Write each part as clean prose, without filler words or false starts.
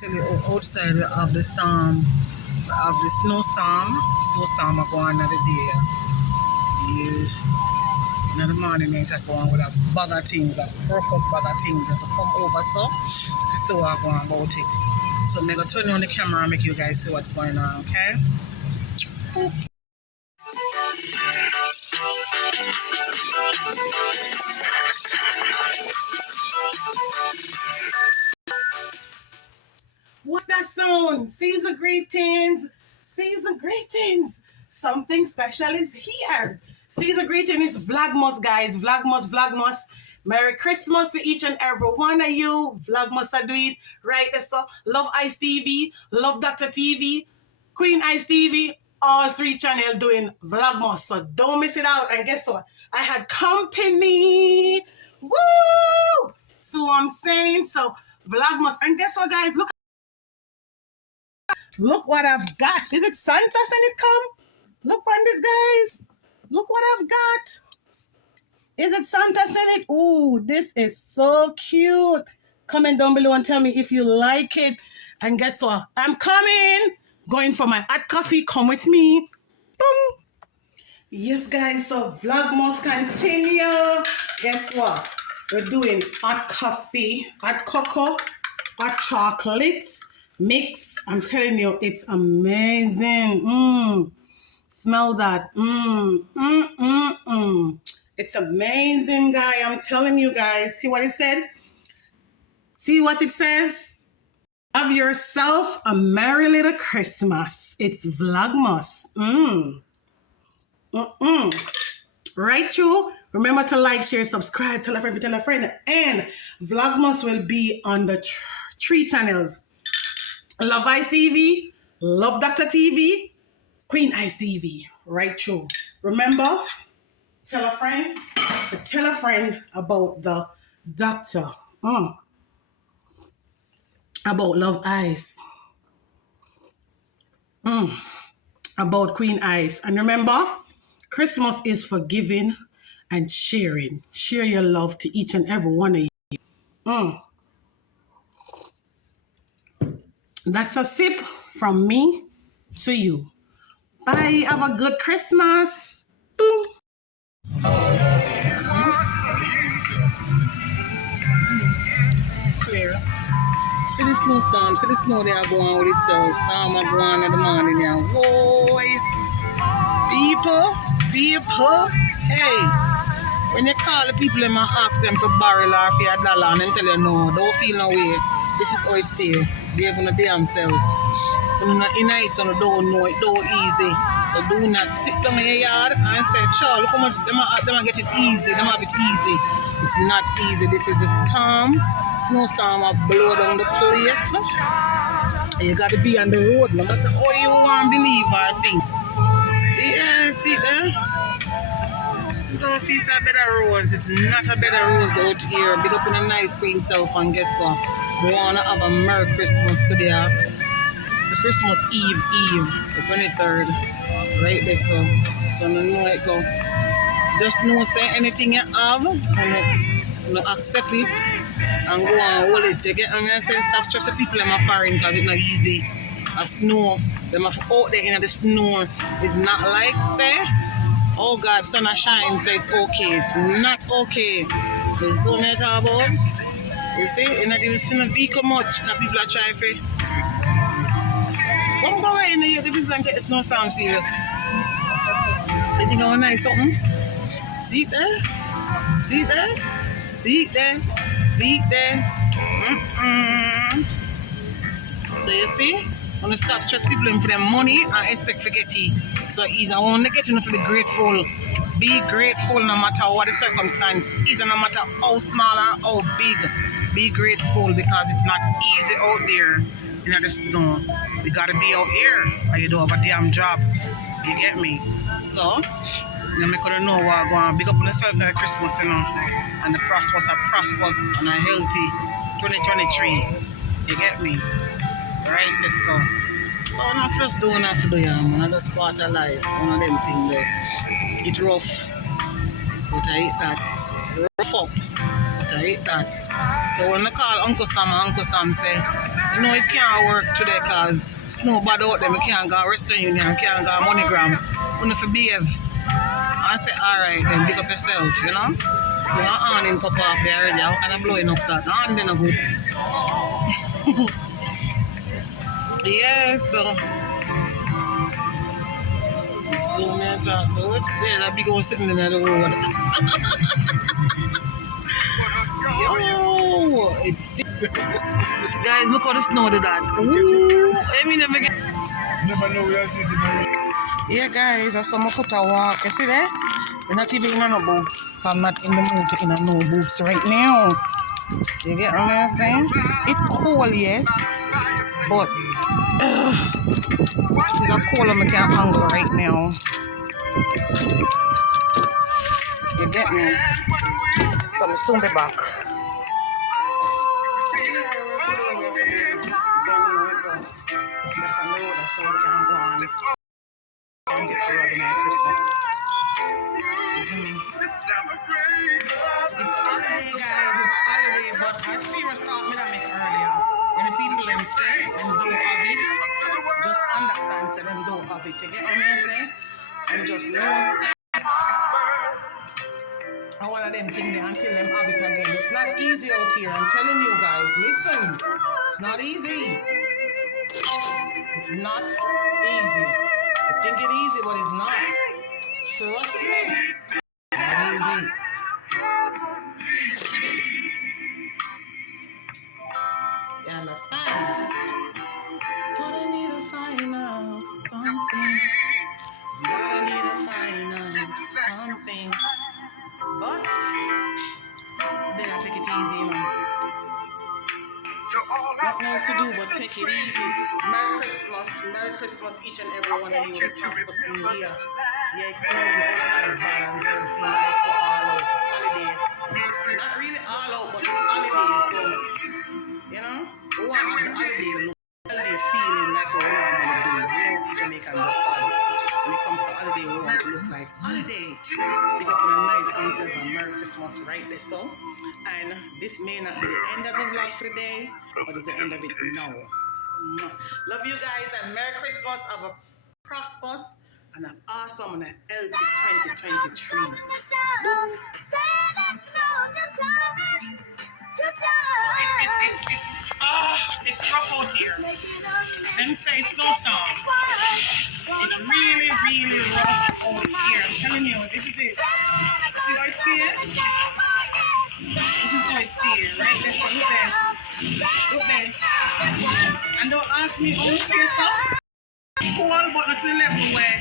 Tell you outside we have the storm, we have the snowstorm are going on the day. Yeah. In the morning it go on with a bag of things, a purpose bag of things that come over so to see what I go on about it. So I'm gonna turn on the camera and make you guys see what's going on, okay? Boop. What's that sound? Season greetings. Season greetings. Something special is here. Season greetings is Vlogmas, guys. Vlogmas. Merry Christmas to each and every one of you. Vlogmas, I do it right there. So, Love Ice TV, Love Dr. TV, Queen Ice TV, all three channels doing Vlogmas. So don't miss it out. And guess what? I had company. Woo! So I'm saying, so Vlogmas. And guess what, guys? Look what I've got. Is it Santa send it come? Look on this, guys. Look what I've got. Is it Santa send it? Ooh, this is so cute. Comment down below and tell me if you like it. And guess what? I'm coming. Going for my hot coffee. Come with me. Boom. Yes, guys. So Vlogmas continue. Guess what? We're doing hot coffee, hot cocoa, hot chocolate mix. I'm telling you, it's amazing. Smell that. It's amazing, guy. I'm telling you guys. See what it said? See what it says? Have yourself a merry little Christmas. It's Vlogmas. Right, you? Remember to like, share, subscribe, tell a friend. And Vlogmas will be on the three channels. Love Ice TV, Love Dr. TV, Queen Ice TV. Right, true. Remember, tell a friend about the doctor. About Love Ice. About Queen Ice. And remember, Christmas is for giving and sharing. Share your love to each and every one of you. That's a sip from me to you. Bye. Have a good Christmas. Boom. Clear. See the snowstorm. See the snow they are going with itself. Storm are going in the morning now. Boy. People. Hey. When you call the people and ask them for barrel or for $1 and them tell you no, don't feel no way. This is how it stay. They have no damn self. When you in it, so you don't know it, don't easy. So do not sit down in your yard and say, "Child, look how much them get it easy. Them have it easy." It's not easy. This is a storm. Snowstorm will blow down the place. And you got to be on the road, no matter how you want to believe or think. Yeah, see there? Don't feel a better rose. It's not a better rose out here. Big up on a nice clean self and guess what? We want to have a Merry Christmas today. The Christmas Eve, the 23rd. Right there, so I know it go. Just know say anything you have, you know, accept it and go and hold it. You get, I'm going to say stop stressing people in my foreign because it's not easy. A snow, them out there in the snow is not like say, oh God, sun a shine, so it's okay. It's not okay. The zone you talk about, you see, you're not even seeing a vehicle much because people are trying to come go in here, the people and get the snowstorm serious. You think I want nice something? See it there? See it there? See it there? See it there? So you see? Want to stop stress people in for their money and expect to get it. So easy. I want to get you to be grateful. Be grateful no matter what the circumstance is, no matter how small or how big. Be grateful because it's not easy out there. You know the snow. You gotta be out here or you don't have a damn job. You get me? So you make you know what going on. Big up on yourself for Christmas, you know. And the prosperous and a healthy 2023. You get me? Right this so not just doing that to do man. I just part of life. One of them things there. It's rough. But I hate that. Rough up. But I hate that. So when I call Uncle Sam say You know, it can't work today because snow bad out there. We can't go Western Union, we can't go MoneyGram. We have to behave. I say, alright, then pick up yourself, you know? So I'm on in pop off there already. How can I blowing up that? I'm then a good. Yeah, so zoom in talk about. Yeah, that big old sitting in the road. Yo, it's guys, look how the snow do that. Ooh, I mean never get. Never know where I see it. Yeah, guys, I saw my foot a walk. You see that? We're not even in no boots. I'm not in the mood to in a no boots right now. You get what I'm saying? It's cold, yes, but it's a cold and I can't handle right now. You get me? So I'll soon be back. It's holiday, guys. It's holiday, but I serious talk me that make earlier. When the people them say them don't have it, just understand say them don't have it. You get what I'm saying? And just know say one of them things there until them have it again. It's not easy out here. I'm telling you guys. Listen, it's not easy. It's not easy. I think it's easy, but it's not. Trust me. Not easy. You understand? But I need to find out something. But I need to find out something. But they gotta take it easy, you know. Nothing else to do but take it easy. Merry Christmas, each and every one of you. The prosperous new year. Yeah, it's snowing outside, man. There's like go all out. It's holiday. Not really all out, but it's holiday, so you know, we want to have the holiday feeling like what we normally do. You know, we Jamaican look bad. When it comes to holiday, we want to look like holiday. We got a nice concept of Merry Christmas right there, so. And this may not be the end of the vlog for the day, but it's the end of it now. Love you guys and Merry Christmas. Have a prosperous and an awesome and a healthy 2023. It's rough out here. Them say snowstorm. It's really, really rough out here. I'm telling you, this is it. See how it's here? This is how it's here. Right, let's go. Look there. Look there. And don't ask me how to say so. Cool, but not to the level where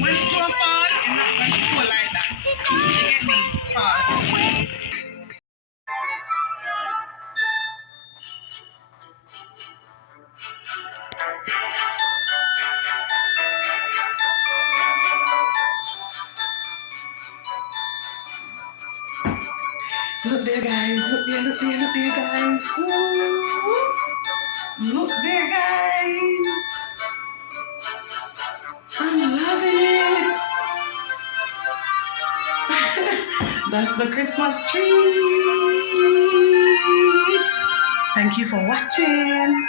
when snow fall, you're not going to cool like that. You get me? Pause. Look there, guys. Look there, look there, look there, guys. Ooh. Look there, guys. I'm loving it. That's the Christmas tree. Thank you for watching.